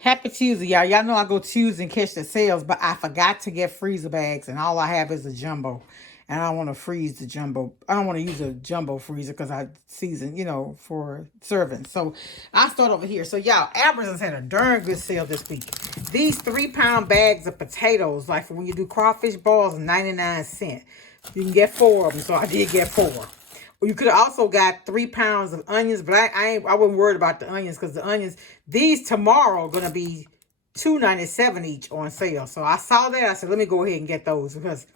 Happy Tuesday, y'all. Y'all know I go Tuesday and catch the sales, but I forgot to get freezer bags, and all I have is a jumbo. And I don't want to freeze the jumbo. I don't want to use a jumbo freezer because I season, for serving. So I start over here. So y'all, Albertson's had a darn good sale this week. These 3-pound bags of potatoes, like for when you do crawfish balls, 99¢. You can get 4 of them, so I did get 4. Or you could have also got 3 pounds of onions, but I wasn't worried about the onions because the onions, these tomorrow are gonna be $2.97 each on sale. So I saw that. I said, let me go ahead and get those because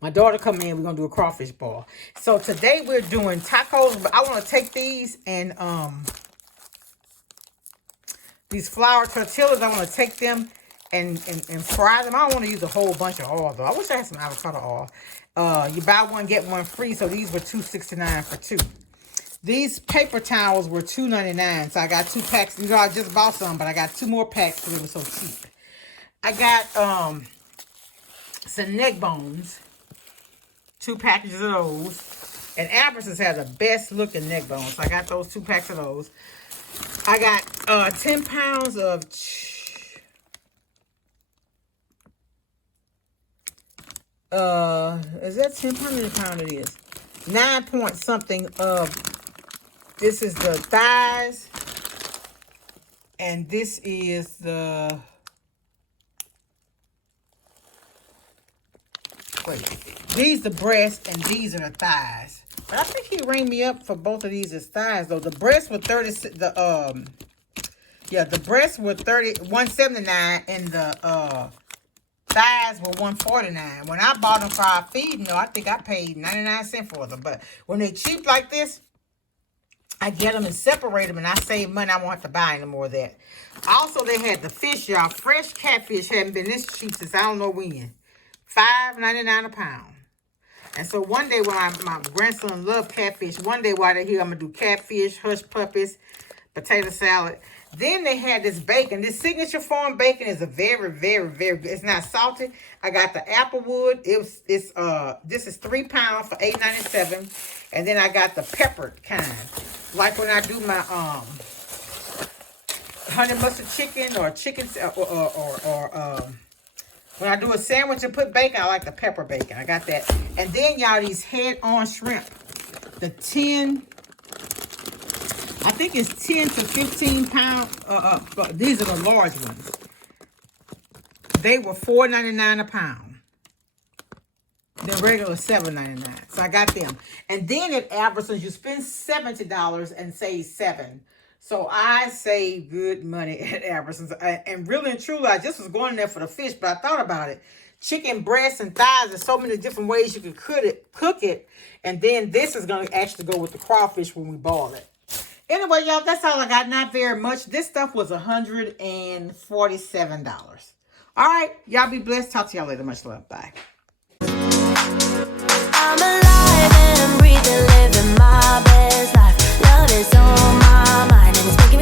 my daughter coming in. We're gonna do a crawfish ball. So today we're doing tacos, but I want to take these and these flour tortillas. I want to take them and fry them. I don't want to use a whole bunch of oil though. I wish I had some avocado oil. You buy one, get one free. So these were $2.69 for 2. These paper towels were $2.99. So I got 2 packs. These I just bought some, but I got 2 more packs because it was so cheap. I got some neck bones. 2 packages of those. And Albertson's has the best looking neck bones. So I got those 2 packs of those. I got 10 pounds of is that 10 pounds? How many pounds it is? 9 point something of, this is the thighs, and this is the, these the breasts, and these are the thighs. But I think he rang me up for both of these as thighs, though. The breasts were the breasts were 179, and the, thighs were $149. When I bought them for our feeding, I think I paid 99¢ for them. But when they cheap like this, I get them and separate them, and I save money. I won't have to buy any more of that. Also, they had the fish, y'all. Fresh catfish hadn't been this cheap since I don't know when. $5.99 a pound. And so one day when my grandson loved catfish, one day while they're here, I'm going to do catfish, hush puppies, potato salad. Then they had this bacon. This signature farm bacon is a very, very, very good. It's not salty. I got the applewood. This is 3 pounds for $8.97. And then I got the peppered kind. Like when I do my honey mustard chicken or chicken or when I do a sandwich and put bacon, I like the pepper bacon. I got that. And then y'all, these head-on shrimp. The 10, I think it's 10 to 15 pounds. These are the large ones. They were $4.99 a pound. The regular $7.99. So I got them. And then at Albertson's, you spend $70 and save $7. So I save good money at Albertson's. And really and truly, I just was going there for the fish, but I thought about it. Chicken breasts and thighs, there's so many different ways you can cook it. And then this is going to actually go with the crawfish when we boil it. Anyway, y'all, that's all I got. Not very much. This stuff was $147. All right. Y'all be blessed. Talk to y'all later. Much love. Bye. I'm alive and breathing, living my best life. Love is on my mind and it's making me